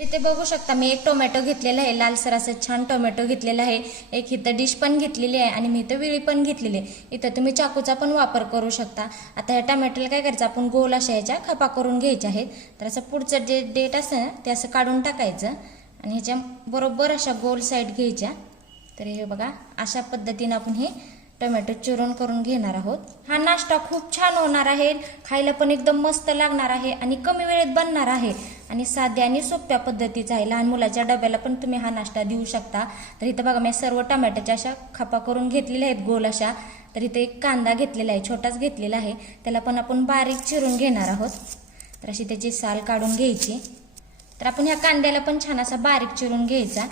म्हणजे इथे बघू शकता मी एक टोमॅटो घेतलेला आहे लालसर असं छान टोमॅटो घेतलेला आहे. एक इथं डिश पण घेतलेली आहे आणि मी इथं विळी पण घेतलेली आहे. इथं तुम्ही चाकूचा पण वापर करू शकता. आता ह्या टोमॅटोला काय करायचं आपण गोल अशा ह्याच्या खपा करून घ्यायच्या आहेत. तर असं पुढचं जे डेट असतं ना ते असं काढून टाकायचं. आणि ह्याच्या बरोबर अशा गोल साईड घ्यायच्या. तर हे बघा अशा पद्धतीनं आपण हे टोमॅटो चिरून करून घेणार आहोत. हा नाश्ता खूप छान होणार आहे. खायला पण एकदम मस्त लागणार आहे आणि कमी वेळेत बनणार आहे. आणि साध्या आणि सोप्या पद्धतीचा आहे लहान मुलाच्या डब्याला पण तुम्ही हा नाश्ता देऊ शकता. तर इथं बघा मी सर्व टोमॅटोच्या अशा खपा करून घेतलेल्या आहेत गोल अशा. तर इथे एक कांदा घेतलेला आहे छोटाच घेतलेला आहे. त्याला पण आपण बारीक चिरून घेणार आहोत. तर अशी त्याची साल काढून घ्यायची. तर आपण ह्या कांद्याला पण छान असा बारीक चिरून घ्यायचा.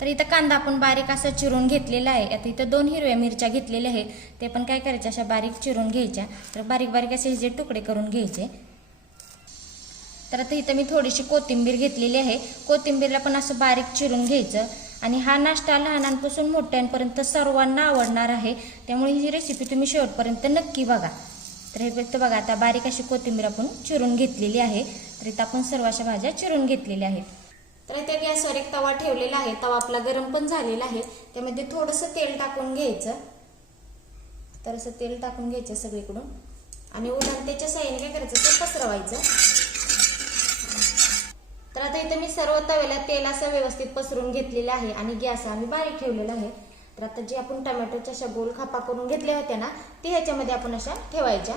तर इथं कांदा आपण बारीक असं चिरून घेतलेला आहे. आता इथं दोन हिरव्या मिरच्या घेतलेल्या आहेत. ते पण काय करायचे? अशा बारीक चिरून घ्यायच्या. तर बारीक बारीक असे जे तुकडे करून घ्यायचे. तर आता इथं मी थोडीशी कोथिंबीर घेतलेली आहे. कोथिंबीरला पण असं बारीक चिरून घ्यायचं. आणि हा नाश्ता लहानांपासून मोठ्यांपर्यंत सर्वांना आवडणार आहे. त्यामुळे ही रेसिपी तुम्ही शेवटपर्यंत नक्की बघा. तर हे फक्त बघा आता बारीक अशी कोथिंबीर आपण चिरून घेतलेली आहे. तर इथं आपण सर्व अशा भाज्या चिरून घेतलेल्या आहेत. तर इथे गॅसवर एक तवा ठेवलेला आहे. तवा आपला गरम पण झालेला आहे. त्यामध्ये थोडंसं तेल टाकून घ्यायचं. तर असं तेल टाकून घ्यायचं सगळीकडून. आणि उलटतेच्या साईने काय करायचं? ते पसरवायचं. तर आता इथे मी सर्व तव्याला तेल असं व्यवस्थित पसरून घेतलेलं आहे आणि गॅस आम्ही बारीक ठेवलेला आहे. तर आता जे आपण टमॅटोच्या अशा गोल खापा करून घेतल्या होत्या ना ते ह्याच्यामध्ये आपण अशा ठेवायच्या.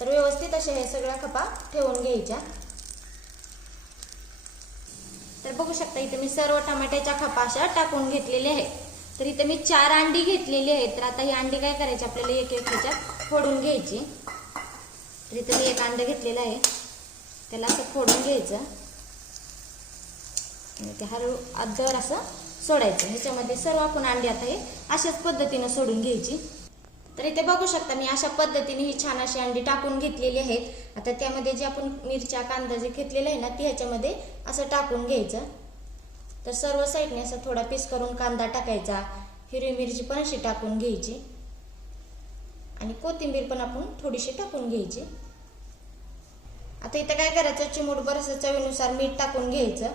तर व्यवस्थित अशा हे सगळ्या खपा ठेवून घ्यायच्या. तर बघू शकता इथे मी सर्व टमाट्याच्या खपा अशा टाकून घेतलेल्या आहेत. तर इथे मी चार अंडी घेतलेली आहेत. तर आता ही अंडी काय करायची? आपल्याला एक एक ह्याच्यात फोडून घ्यायची. तर इथे मी एक अंडं घेतलेलं आहे. त्याला असं फोडून घ्यायचं. आणि ते हळू अद्दर असं सोडायचं. ह्याच्यामध्ये सर्व आपण अंडी आता हे अशाच पद्धतीनं सोडून घ्यायची. तर इथे बघू शकता मी अशा पद्धतीने ही छान अशी अंडी टाकून घेतलेली आहेत. आता त्यामध्ये जे आपण मिरच्या कांदा जे घेतलेला आहे ना ती ह्याच्यामध्ये असं टाकून घ्यायचं. तर सर्व साईडने असं थोडा पीस करून कांदा टाकायचा. हिरवी मिरची पण अशी टाकून घ्यायची. आणि कोथिंबीर पण आपण थोडीशी टाकून घ्यायची. आता इथं काय करायचं? चिमूटभर असं चवीनुसार मीठ टाकून घ्यायचं.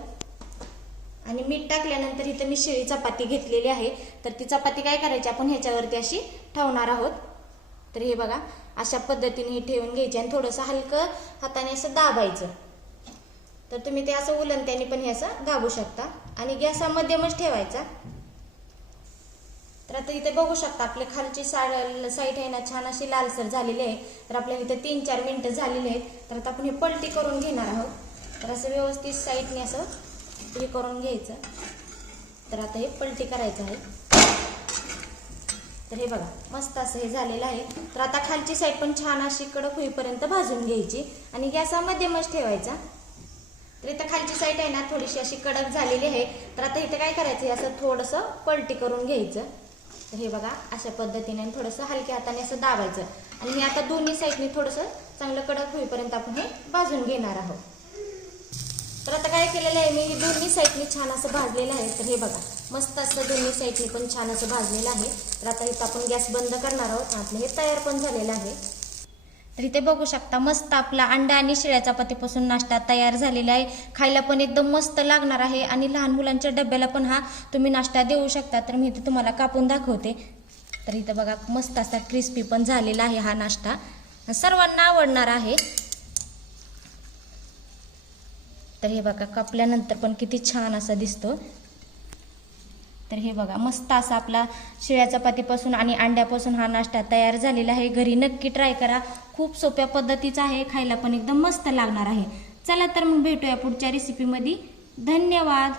आणि मीठ टाकल्यानंतर इथं मी शिळी चपाती घेतलेली आहे. तर ती चपाती काय करायची? आपण ह्याच्यावरती अशी ठेवणार आहोत. तर हे बघा अशा पद्धतीने हे ठेवून घ्यायची आणि थोडंसं हलकं हाताने असं दाबायचं. तर तुम्ही ते असं उलंत्याने पण हे असं दाबू शकता. आणि गॅस हा मध्यमच ठेवायचा. तर आता इथे बघू शकता आपले खालची साईड आहे ना छान अशी लालसर झालेली आहे. तर आपल्याला इथे तीन चार मिनटं झालेली आहेत. तर आता आपण हे पलटी करून घेणार आहोत. तर असं व्यवस्थित साईडने असं हे करून घ्यायचं. तर आता हे पलटी करायचं आहे. तर हे बघा मस्त असं हे झालेलं आहे. तर आता खालची साईड पण छान अशी कडक होईपर्यंत भाजून घ्यायची आणि गॅस हा मध्यमच ठेवायचा. तर इथं खालची साईड आहे ना थोडीशी अशी कडक झालेली आहे. तर आता इथं काय करायचं हे असं थोडंसं पलटी करून घ्यायचं. तर हे बघा अशा पद्धतीने थोडंसं हलक्या हाताने असं दाबायचं. आणि हे आता दोन्ही साईडने थोडंसं चांगलं कडक होईपर्यंत आपण हे भाजून घेणार आहोत. काय केलेलं आहे. मी दोन्ही साईडनी छान असं भाजलेलं आहे. तर हे बघा मस्त असं दोन्ही साईडनी पण छान असं भाजलेलं आहे. तर आता इथं आपण गॅस बंद करणार आहोत. आपलं हे तयार पण झालेलं आहे. तर इथे बघू शकता मस्त आपला अंडा आणि शिळ्या चपातीपासून नाश्ता तयार झालेला आहे. खायला पण एकदम मस्त लागणार आहे. आणि लहान मुलांच्या डब्याला पण हा तुम्ही नाश्ता देऊ शकता. तर मी इथे तुम्हाला कापून दाखवते. तर इथं बघा मस्त असा क्रिस्पी पण झालेला आहे हा नाश्ता. सर्वांना आवडणार आहे. तर हे बघा कापल्यानंतर पण किती छान असा दिसतो. तर हे बघा मस्त असा आपला शिळ्या चपातीपासून आणि अंड्यापासून हा नाश्ता तयार झालेला आहे. घरी नक्की ट्राय करा. खूप सोप्या पद्धतीचा आहे खायला पण एकदम मस्त लागणार आहे. चला तर मग भेटूया पुढच्या रेसिपीमध्ये धन्यवाद!